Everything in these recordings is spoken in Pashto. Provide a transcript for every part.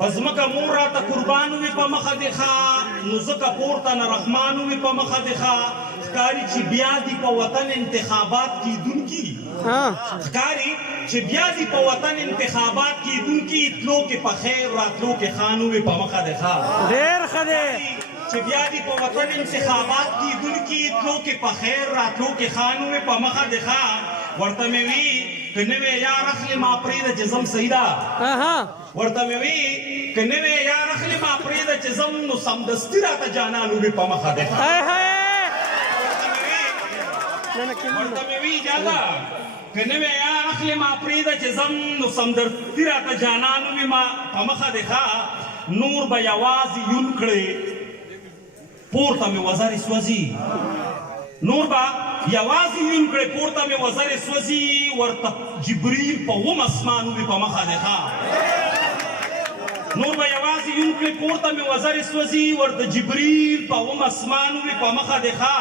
پزمکه مور راته قربان وي په مخه دې ښه نو ځکه پورته نه رحمان وي په مخه دې ښه ښکاري چې بیا دي په وطن انتخابات کیدونکي ښکاري چې بیا دي په وطن انتخابات کیدونکي تلو کې په خیر راتلو کې خان وي په مخه دې ښه ډېر ښه دی چې بیا دي په وطن انتخابات کیدونکي تلو کې په خیر راتلو کې خان وي په مخه دې ښه ورته مې وي که نوې یار اخلې ما پرېږده چې ځم صحیح ده ورته مې وي که نوې یار اخلې ما پرېږده چې ځم نو سمدستي راته جانان وي په مخه دې ښه ورته مې وي اجازه که نوې یار اخلې ما پرېږده چې ځم نو سمدستي راته جانان وي په مخه دې ښه نور به یوازې یون کړې پورته مې وزرې سوځي نور به یوازې یون کړې پورته مې وزرې سوځي ورته جبریل په اوم اسمان وي په مخه دې ښه نور به یوازې یون کړې پورته مې وزرې سوځي ورته جبریل په اوم اسمان وي په مخه دې ښه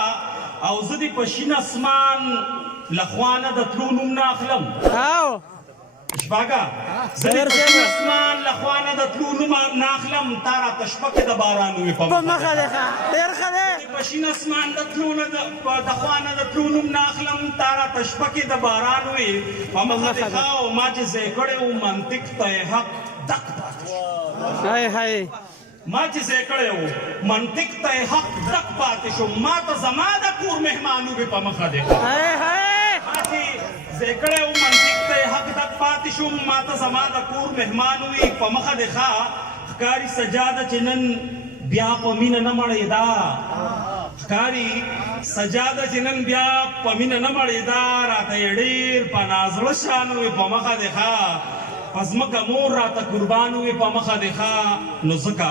او زه دې په شین اسمان له خوا نه د تلو نوم نه اخلم شپاږه زه دې په شین اسمان له خوا نه د تلو نوم نه اخلم تا راته شپه کې د باران وي په مخه دې ښه ډېر ښه دی په شین اسمان د تلو نه د خوا نه د تلو نوم نه اخلم تا راته شپه کې د باران وي په مخه دې ښه او ما چې ځای کړی و منطق ته یې حق دق پاتې شو ما چې ځای کړی و منطق ته یې حق دق پاتې شو ما ته زما د کور مهمان وي په مخه دې ښه ما چې ځای کړی و منطق ته یې حق دق پاتې شو ما ته زما د کور مهمان وي په مخه دې ښه ښکاري سجاده چې نن بیا په مینه نه مړېدا ښکاري سجاده چې نن بیا په مینه نه مړېدا راته یې ډېر په نازړه شان وي په مخه دې ښه په ځمکه مور راته قربان وي په مخه دې ښه نو ځکه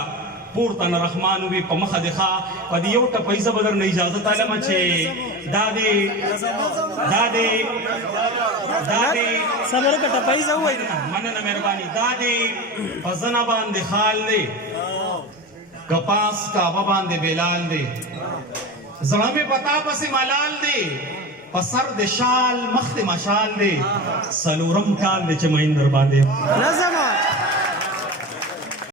پورته نه رحمان وي په مخه دې ښه په دې یو ټپۍ زه به درنه اجازه تلمه چې دا دې صبر وکړه ټپۍ زه ووایي مننه مهرباني دا دې په زنه باندې خال دی کپاس کعبه باندې بلال دی زړه مې پتا پسې ملال دی په سر د شال مخ د مشال دی څلورم کال دی چې مهین در باندې نظم